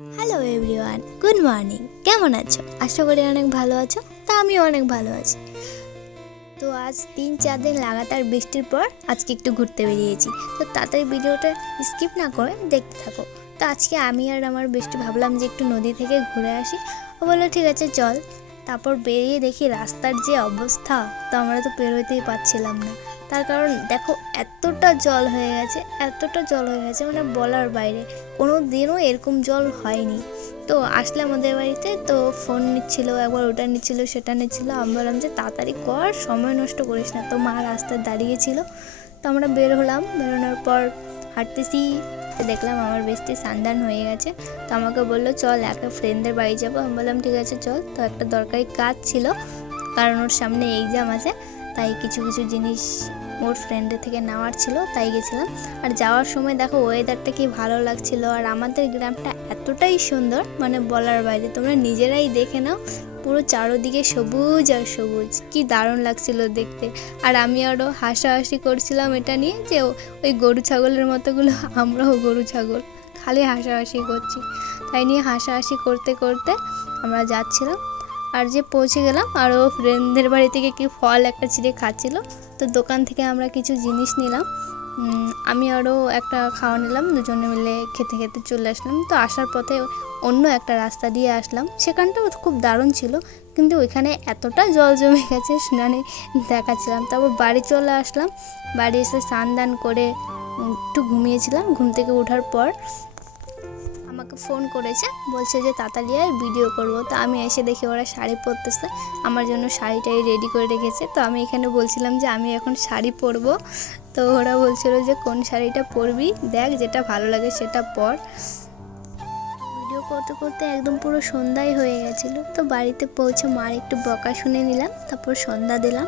Hello everyone, good morning. কেমন আছো? আশা করি অনেক ভালো আছো। তা আমিও অনেক ভালো আছি। তো আজ 3-4 দিন লাগাতার বৃষ্টির পর আজকে একটু ঘুরতে বেরিয়েছি। তো তাড়াতাড়ি ভিডিওটা স্কিপ না করে দেখতে থাকো। তো আজকে আমি আর আমার বেস্টি ভাবলাম যে একটু নদী থেকে ঘুরে আসি। ও বললো ঠিক আছে চল। তারপর বেরিয়ে দেখি রাস্তার যে অবস্থা, তো আমরা তো পেরোতেই পারছিলাম না। তার কারণ দেখো এতটা জল হয়ে গেছে মানে বলার বাইরে। কোনো দিনও এরকম জল হয়নি। তো আসলাম ওদের বাড়িতে, তো ফোন নিচ্ছিল, একবার ওটা নিচ্ছিল সেটা নিচ্ছিল। আমি বললাম যে তাড়াতাড়ি কর, সময় নষ্ট করিস না। তো মা রাস্তায় দাঁড়িয়েছিল। তো আমরা বের হলাম। বেরোনোর পর হাঁটতেছি, দেখলাম আমার বেস্টি সান্দান হয়ে গেছে। তো আমাকে বললো চল একটা ফ্রেন্ডদের বাড়ি যাবো। আমি বললাম ঠিক আছে চল। তো একটা দরকারি কাজ ছিল, কারণ ওর সামনে এক্সাম আছে, তাই কিছু কিছু জিনিস ওর ফ্রেন্ডের থেকে নেওয়ার ছিল, তাই গেছিলাম। আর যাওয়ার সময় দেখো ওয়েদারটা কি ভালো লাগছিল। আর আমাদের গ্রামটা এতটাই সুন্দর মানে বলার বাইরে, তোমরা নিজেরাই দেখে নাও। পুরো চারোদিকে সবুজ আর সবুজ, কি দারুণ লাগছিল দেখতে। আর আমি আরও হাসাহাসি করছিলাম এটা নিয়ে যে ওই গরু ছাগলের মতোগুলো আমরাও গরু ছাগল, খালি হাসাহাসি করছি। তাই নিয়ে হাসাহাসি করতে করতে আমরা যাচ্ছিলাম। আর যে পৌঁছে গেলাম, আর ও ফ্রেন্ডদের বাড়ি থেকে কি ফল একটা ছিঁড়ে খাচ্ছিল। তো দোকান থেকে আমরা কিছু জিনিস নিলাম। আমি আরও একটা খাওয়া নিলাম, দুজনে মিলে খেতে খেতে চলে আসলাম। তো আসার পথে অন্য একটা রাস্তা দিয়ে আসলাম, সেখানটাও খুব দারুণ ছিল, কিন্তু ওইখানে এতটা জল জমে গেছে স্নানে দেখাচ্ছিলাম। তারপর বাড়ি চলে আসলাম। বাড়ি এসে স্নান দান করে একটু ঘুমিয়েছিলাম। ঘুম থেকে ওঠার পর আমাকে ফোন করেছে, বলছে যে তাড়াতাড়ি আয় ভিডিও করব। তো আমি এসে দেখি ওরা শাড়ি পরতেছে, আমার জন্য শাড়িটাই রেডি করে রেখেছে। তো আমি এখানে বলছিলাম যে আমি এখন শাড়ি পরবো। তো ওরা বলছিল যে কোন শাড়িটা পরবি, দেখ যেটা ভালো লাগে সেটা পর। ভিডিও করতে করতে একদম পুরো সন্ধ্যাই হয়ে গেছিলো। তো বাড়িতে পৌঁছে মার একটু বকা শুনে নিলাম, তারপর সন্ধ্যা দিলাম,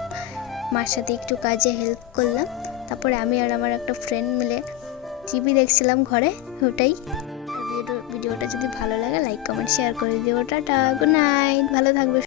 মার সাথে একটু কাজে হেল্প করলাম। তারপরে আমি আর আমার একটা ফ্রেন্ড মিলে টিভি দেখছিলাম ঘরে, ওটাই। ভিডিওটা যদি ভালো লাগে লাইক কমেন্ট শেয়ার করে দিও। টাটা, গুড নাইট, ভালো থাকবে।